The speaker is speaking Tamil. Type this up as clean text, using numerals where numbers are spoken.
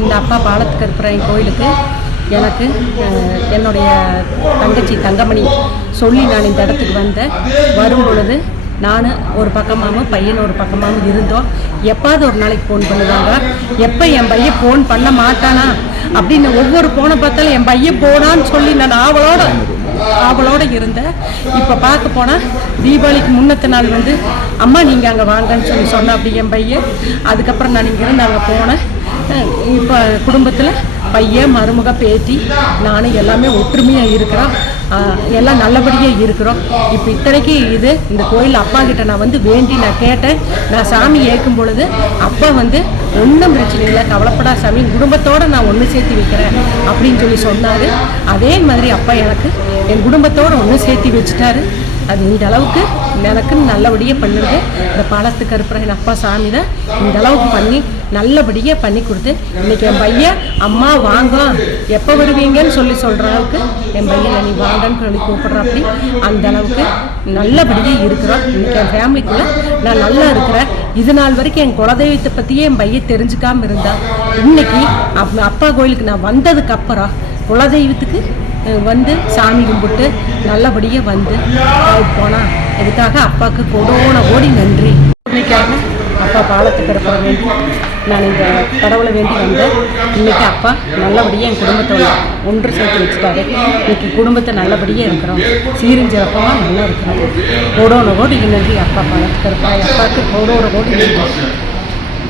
இந்த அப்பா பாலத்துக்கு இருக்கிற கோயிலுக்கு எனக்கு என்னுடைய தங்கச்சி தங்கமணி சொல்லி நான் இந்த இடத்துக்கு வந்தேன். வரும் பொழுது நான் ஒரு பக்கமாகவும் பையன் ஒரு பக்கமாகவும் இருந்தோம். எப்பாவது ஒரு நாளைக்கு ஃபோன் பண்ணுவாங்க. எப்போ என் பையன் ஃபோன் பண்ண மாட்டானா அப்படின்னு ஒவ்வொரு ஃபோனை பார்த்தாலும் என் பையன் போனான்னு சொல்லி நான் ஆவலோடு இருந்தேன். இப்போ பார்க்க போனால் தீபாவளிக்கு முன்னத்த நாள் வந்து அம்மா நீங்கள் அங்கே வாங்கன்னு சொன்னேன். அப்படி என் பையன் அதுக்கப்புறம் நான் இங்கேருந்து அங்கே போனேன். இப்போ குடும்பத்தில் பையன் மருமக பேத்தி நானும் எல்லாமே ஒற்றுமையாக இருக்கிறோம். எல்லாம் நல்லபடியாக இருக்கிறோம். இப்போ இத்தனைக்கு இந்த கோயில் அப்பா கிட்ட நான் வந்து வேண்டி நான் கேட்டேன். நான் சாமி ஏற்கும் பொழுது அப்பா வந்து ஒன்றும் பிரச்சனை இல்லை, கவலைப்படா சாமி, குடும்பத்தோடு நான் ஒன்று சேர்த்து வைக்கிறேன் அப்படின்னு சொல்லி சொன்னார். அதே மாதிரி அப்பா எனக்கு என் குடும்பத்தோடு ஒன்று சேர்த்து வச்சுட்டாரு. அது இந்த அளவுக்கு எனக்கு நல்லபடியாக பண்ணுறது இந்த பாலத்துக்கு இருக்கிற என் அப்பா சாமி தான் இந்த அளவுக்கு பண்ணி நல்லபடியாக பண்ணி கொடுத்து இன்றைக்கி என் பையன் அம்மா வாங்க எப்போ வருவீங்கன்னு சொல்கிற அளவுக்கு என் பையன் நீ வாங்கன்னு சொல்லி கூப்பிட்றாப்படி அந்த அளவுக்கு நல்லபடியாக இருக்கிறோம். இன்றைக்கி என் ஃபேமிலிக்குள்ளே நான் நல்லா இருக்கிறேன். இது நாள் வரைக்கும் என் குலதெய்வத்தை பற்றியே என் பையன் தெரிஞ்சுக்காமல் இருந்தான். இன்றைக்கி அப்பா கோயிலுக்கு நான் வந்ததுக்கப்புறம் குலதெய்வத்துக்கு வந்து சாமி கும்பிட்டு நல்லபடியாக வந்து போனால் இதுக்காக அப்பாவுக்கு கோடி நன்றி. இன்னைக்காக அப்பா பாலத்துக்கு இருக்கிற வேண்டி நான் இந்த கடவுளை வேண்டி வந்தேன். இன்றைக்கி அப்பா நல்லபடியாக என் குடும்பத்தை ஒன்று சேர்த்து வச்சுட்டாரு. இன்றைக்கி குடும்பத்தை நல்லபடியாக இருக்கிறோம், சீரும் சிறப்பாக நல்லா இருக்கிறோம். கோடி நன்றி. அப்பா பாலத்துக்கு இருக்கிற அப்பாவுக்கு கோடி நன்றி.